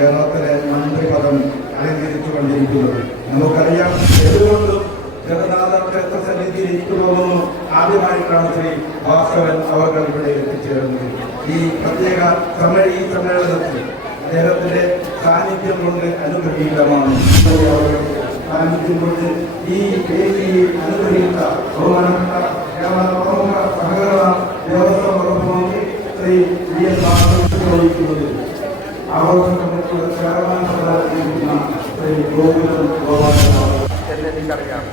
കേരളത്തിലെ മന്ത്രിപദം അലങ്കരിച്ചുകൊണ്ടിരിക്കുന്നത്. നമുക്കറിയാം, എന്തുകൊണ്ടും ജഗന്നാഥ ക്ഷേത്ര സന്നിധിയിൽ ഇരിക്കുന്നുവെന്നും ആദ്യമായിട്ടാണ് ശ്രീ ഭാസ്കരൻ അവർ ഇവിടെ എത്തിച്ചേർന്നത്. ഈ പ്രത്യേക സമ്മേളനത്തിൽ അദ്ദേഹത്തിന്റെ സാന്നിധ്യം കൊണ്ട് അനുഗ്രഹീതമാണ്. സാന്നിധ്യം കൊണ്ട് ഈ വേദിയിൽ അനുഗ്രഹിച്ച ബഹുമാനപ്പെട്ട കേരള പ്രമുഖ സഹകരണ ദേവസ്വം വകുപ്പ് മന്ത്രി ശ്രീ വി എസ് വഹിക്കുന്നത് ആഘോഷ കമ്മിറ്റിയുടെ ചെയർമാൻ പ്രധാനിക്കുന്ന ശ്രീ ഗോകുലം ഗോപാലനാണ് എന്നെനിക്കറിയാം.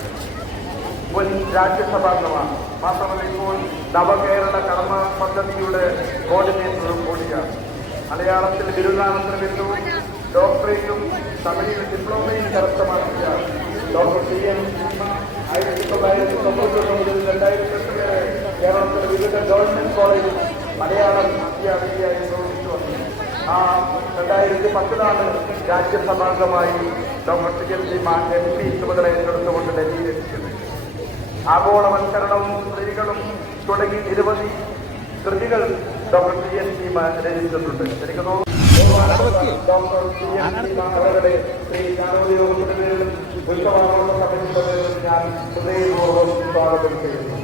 മുൻ രാജ്യസഭാംഗമാണ്. മാത്രമല്ല ഇപ്പോൾ നവകേരള കർമ്മ പദ്ധതിയുടെ കോർഡിനേറ്ററും കൂടിയാണ്. മലയാളത്തിൽ ബിരുദാനന്തര ബിരുദവും ഡോക്ടറേറ്റും തമിഴിൽ ഡിപ്ലോമയും കരസ്ഥമാക്കിയ ഡോക്ടർ ടി എൻ 1999 മുതൽ 2008 വരെ കേരളത്തിലെ വിവിധ ഗവൺമെന്റ് കോളേജിൽ മലയാളം അധ്യാപികയായി പ്രവർത്തിച്ചു വന്നു. 2010 രാജ്യസഭാംഗമായി ഡോക്ടർ ടി എൻ MP ചുമതല ഏറ്റെടുത്തുകൊണ്ട് ഡൽഹിയിലെത്തിച്ചത്. ആഗോളവൽക്കരണവും സ്ത്രീകളും തുടങ്ങി നിരവധി കൃതികൾ ഡോക്ടർ ടി എൻ രചിച്ചിട്ടുണ്ട്. എനിക്ക് തോന്നുന്നു ഡോക്ടർ ടി എൻ അവരുടെ ശ്രീ ജ്ഞാനോദയത്തിന്റെ പേരിലും ഉത്സവാഘോഷ സമിതിയുടെ പേരിലും ഞാൻ ഹൃദയപൂർവ്വം സ്വാഗതം ചെയ്യുന്നു.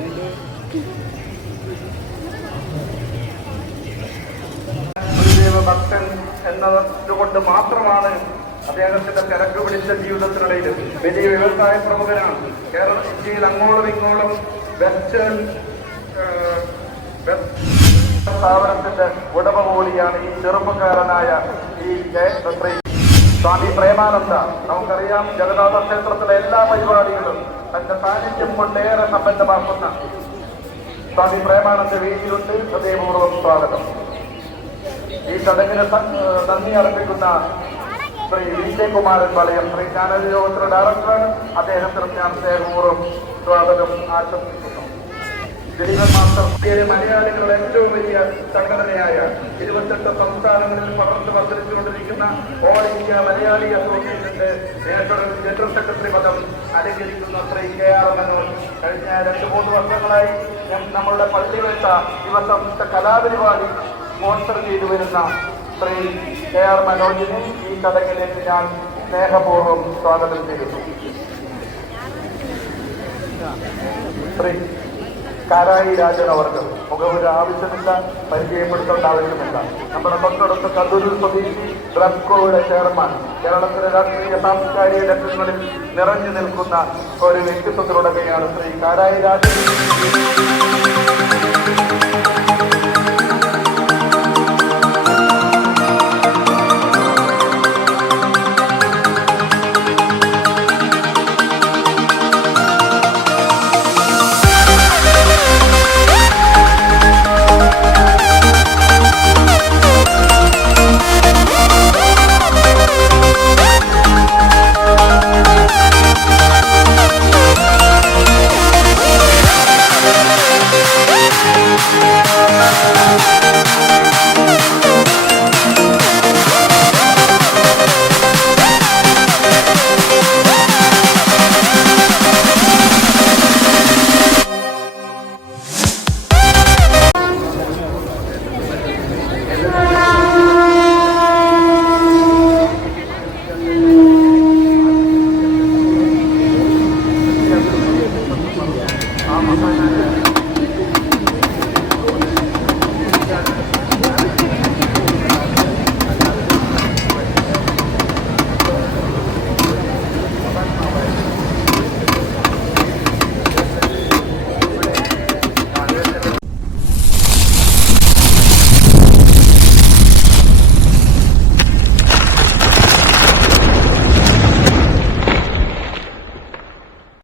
ഗുരുദേവ ഭക്തൻ എന്നതുകൊണ്ട് മാത്രമാണ് അദ്ദേഹത്തിന്റെ തിരക്ക് പിടിച്ച ജീവിതത്തിനിടയിലും വലിയ വ്യവസായ പ്രമുഖനാണ്. ഇന്ത്യയിൽ അങ്ങോളം ഇങ്ങോളം വെസ്റ്റേൺ സ്ഥാപനത്തിന്റെ ഉടമ കൂടിയാണ് ഈ ചെറുപ്പക്കാരനായ ഈ സ്വാമി പ്രേമാനന്ദ. നമുക്കറിയാം, ജഗന്നാഥ ക്ഷേത്രത്തിലെ എല്ലാ പരിപാടികളും തന്റെ സാന്നിധ്യം കൊണ്ടേറെ സമ്പന്നമാക്കുന്ന സ്വാമി പ്രേമാനന്ദ വേദിയിലുണ്ട്. ഹൃദയപൂർവ്വം സ്വാഗതം. ഈ ചടങ്ങിന് നന്ദി അർപ്പിക്കുന്ന ശ്രീ വിജയകുമാരൻ വളയം, ശ്രീ ചാനൽ യോഗത്തിന്റെ ഡയറക്ടറാണ്. അദ്ദേഹത്തിന് ഞാൻ സ്നേഹപൂർവ്വം സ്വാഗതം ആശംസിക്കുന്നു. ദിലീപൻ മാസ്റ്റർ മലയാളികളുടെ ഏറ്റവും വലിയ സംഘടനയായ 28 സംസ്ഥാനങ്ങളിൽ പടർന്ന് പന്തലിച്ചുകൊണ്ടിരിക്കുന്ന ഓൾ ഇന്ത്യ മലയാളി അസോസിയേഷന്റെ ജനറൽ സെക്രട്ടറി പദം അലങ്കരിക്കുന്ന ശ്രീ KR മനോജ് കഴിഞ്ഞ 2-3 വർഷങ്ങളായി നമ്മളുടെ പള്ളിവെട്ട യുവസംസ്ഥ കലാപരിപാടി സ്പോൺസർ ചെയ്തു വരുന്ന ശ്രീ KR മനോജിനെ ഈ ചടങ്ങിലേക്ക് ഞാൻ സ്നേഹപൂർവ്വം സ്വാഗതം ചെയ്യുന്നു. ശ്രീ കാരായി രാജൻ അവർക്ക് മുഖവുര ആവശ്യമില്ല, പരിചയപ്പെടുത്തേണ്ട ആവശ്യമില്ല. നമ്മുടെ തൊട്ടടുത്ത കണ്ണൂരിൽ സ്വദേശി ബ്രസ്കോയുടെ ചെയർമാൻ, കേരളത്തിലെ രാഷ്ട്രീയ സാംസ്കാരിക രംഗങ്ങളിൽ നിറഞ്ഞു നിൽക്കുന്ന ഒരു വ്യക്തിത്വത്തിലുടമയാണ് ശ്രീ കാരായി രാജൻ.